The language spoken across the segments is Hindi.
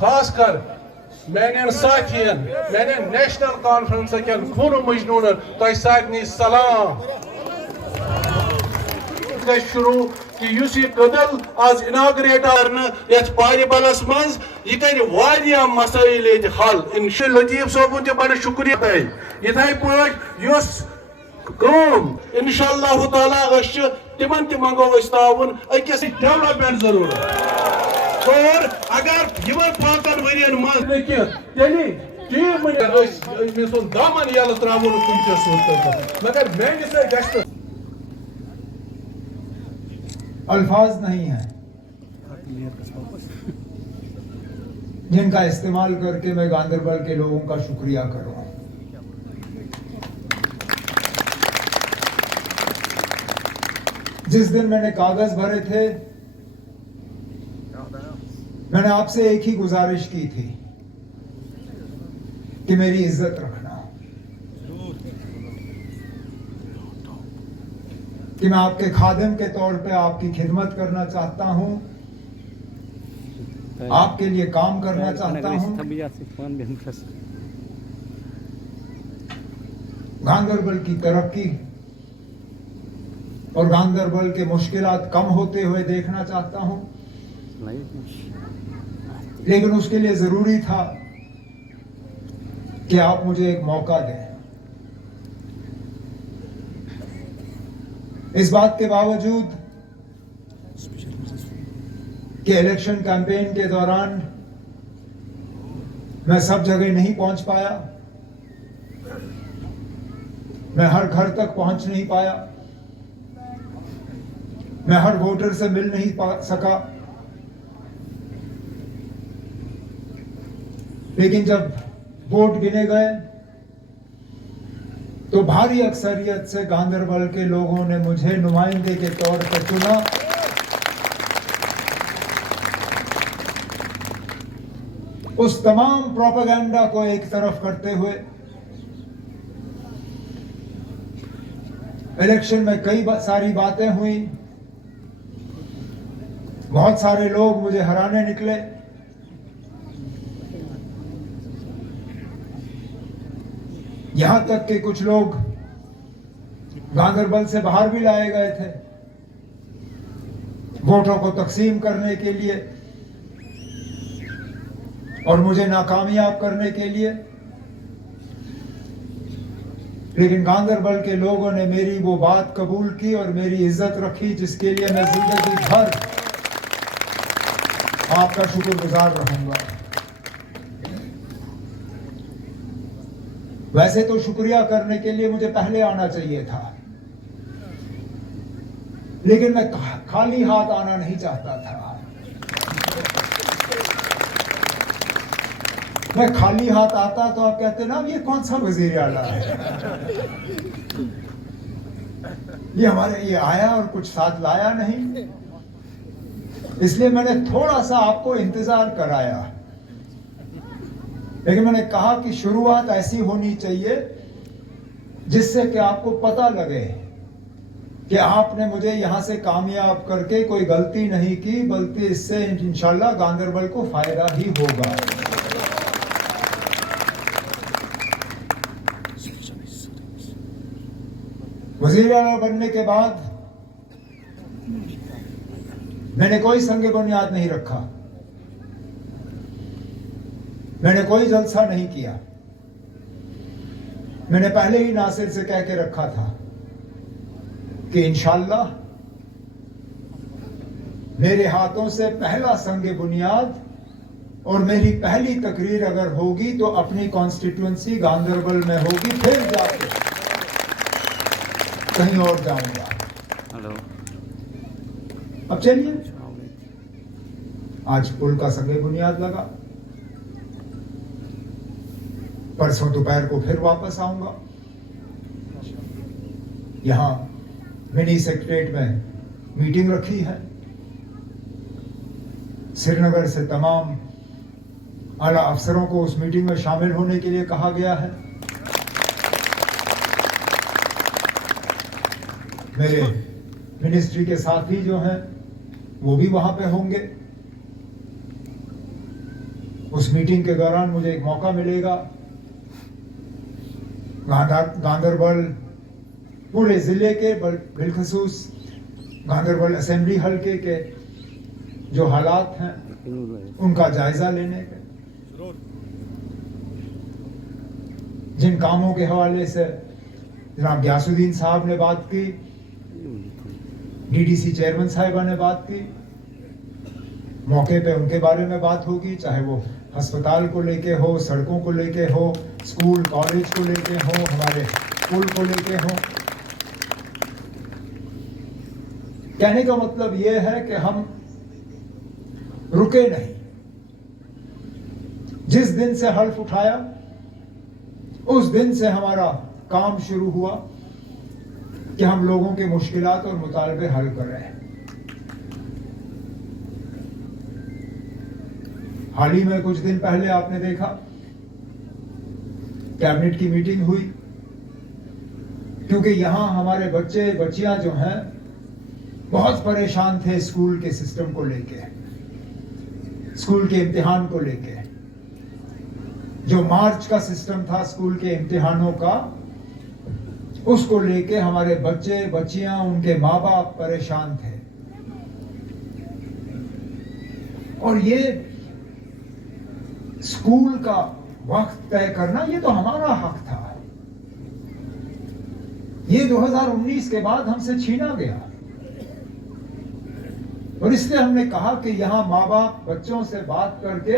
खास कर मैंने साथियन मैंने नेशनल कॉन्फ्रेंस के खून मजनून तो साकनी सलाम शुरू कि युस यह कदल आज इनाग्रेट यथ पारिबलस मज यह कर मसाइल हल लतीफ सोबन ते बड़ शुक्रिया इथे पम इंशाअल्लाह ताला तिमन त मंगो ताउन अकिस डेवलपमेंट जरूरत और अगर यमन 5 वरियन मज दामन यल त्रावन मगर मेस अल्फाज नहीं है जिनका इस्तेमाल करके मैं गांधरबल के लोगों का शुक्रिया करूं। जिस दिन मैंने कागज भरे थे मैंने आपसे एक ही गुजारिश की थी कि मेरी इज्जत रखना, कि मैं आपके खादिम के तौर पे आपकी खिदमत करना चाहता हूं, आपके लिए काम करना चाहता हूं। गांधरबल की तरक्की और गांधरबल के मुश्किलात कम होते हुए देखना चाहता हूं, लेकिन उसके लिए जरूरी था कि आप मुझे एक मौका दें। इस बात के बावजूद कि इलेक्शन कैंपेन के दौरान मैं सब जगह नहीं पहुंच पाया, मैं हर घर तक पहुंच नहीं पाया, मैं हर वोटर से मिल नहीं सका, लेकिन जब वोट गिने गए तो भारी अक्सरियत से गांधरबल के लोगों ने मुझे नुमाइंदे के तौर पर चुना। उस तमाम प्रोपेगेंडा को एक तरफ करते हुए इलेक्शन में कई सारी बातें हुई, बहुत सारे लोग मुझे हराने निकले, यहां तक कि कुछ लोग गांधरबल से बाहर भी लाए गए थे वोटों को तकसीम करने के लिए और मुझे नाकामयाब करने के लिए। लेकिन गांधरबल के लोगों ने मेरी वो बात कबूल की और मेरी इज्जत रखी, जिसके लिए मैं जिंदगी भर आपका शुक्रगुजार रहूंगा। वैसे तो शुक्रिया करने के लिए मुझे पहले आना चाहिए था, लेकिन मैं खाली हाथ आना नहीं चाहता था। मैं खाली हाथ आता तो आप कहते ना ये कौन सा वजीर आला है, ये आया और कुछ साथ लाया नहीं। इसलिए मैंने थोड़ा सा आपको इंतजार कराया, लेकिन मैंने कहा कि शुरुआत ऐसी होनी चाहिए जिससे कि आपको पता लगे कि आपने मुझे यहां से कामयाब करके कोई गलती नहीं की, बल्कि इससे इंशाल्लाह गांधरबल को फायदा ही होगा। वजीर आला बनने के बाद मैंने कोई संग बुनियाद नहीं रखा, मैंने कोई जलसा नहीं किया। मैंने पहले ही नासिर से कह के रखा था कि इंशाल्लाह मेरे हाथों से पहला संग बुनियाद और मेरी पहली तकरीर अगर होगी तो अपनी कॉन्स्टिट्यूएंसी गांधरबल में होगी, फिर जाके कहीं और जाऊंगा। हेलो। अब चलिए, आज पुल का संग बुनियाद लगा, परसों दोपहर को फिर वापस आऊंगा। यहां मिनी सेक्रेटेरिएट में मीटिंग रखी है। श्रीनगर से तमाम आला अफसरों को उस मीटिंग में शामिल होने के लिए कहा गया है। मेरे मिनिस्ट्री के साथी जो हैं वो भी वहां पे होंगे। उस मीटिंग के दौरान मुझे एक मौका मिलेगा गांधरबल पूरे जिले के बिलखसूस गांधरबल असेंबली हलके के जो हालात हैं उनका जायजा लेने के, जिन कामों के हवाले से जनाब गयासुद्दीन साहब ने बात की, डीडीसी चेयरमैन साहिबा ने बात की, मौके पे उनके बारे में बात होगी, चाहे वो अस्पताल को लेके हो, सड़कों को लेके हो, स्कूल कॉलेज को लेके हो, हमारे पुल को लेके हो। कहने का मतलब ये है कि हम रुके नहीं। जिस दिन से हल्फ उठाया उस दिन से हमारा काम शुरू हुआ कि हम लोगों के मुश्किलात और मुतालबे हल कर रहे हैं। हाल ही में कुछ दिन पहले आपने देखा कैबिनेट की मीटिंग हुई, क्योंकि यहां हमारे बच्चे बच्चियां जो हैं बहुत परेशान थे स्कूल के सिस्टम को लेके, स्कूल के इम्तिहान को लेके। जो मार्च का सिस्टम था स्कूल के इम्तिहानों का, उसको लेके हमारे बच्चे बच्चियां, उनके माँ बाप परेशान थे। और ये स्कूल का वक्त तय करना, ये तो हमारा हक था। ये 2019 के बाद हमसे छीना गया, और इसलिए हमने कहा कि यहां माँ बाप बच्चों से बात करके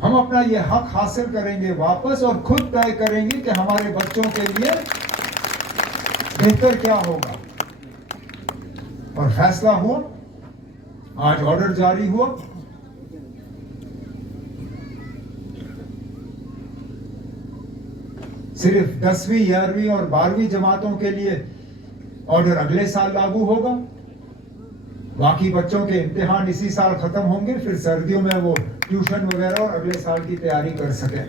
हम अपना ये हक हासिल करेंगे वापस, और खुद तय करेंगे कि हमारे बच्चों के लिए बेहतर क्या होगा। और फैसला हुआ, आज ऑर्डर जारी हुआ। सिर्फ 10वीं 11वीं और 12वीं जमातों के लिए ऑर्डर अगले साल लागू होगा। बाकी बच्चों के इम्तिहान इसी साल खत्म होंगे, फिर सर्दियों में वो ट्यूशन वगैरह और अगले साल की तैयारी कर सकें।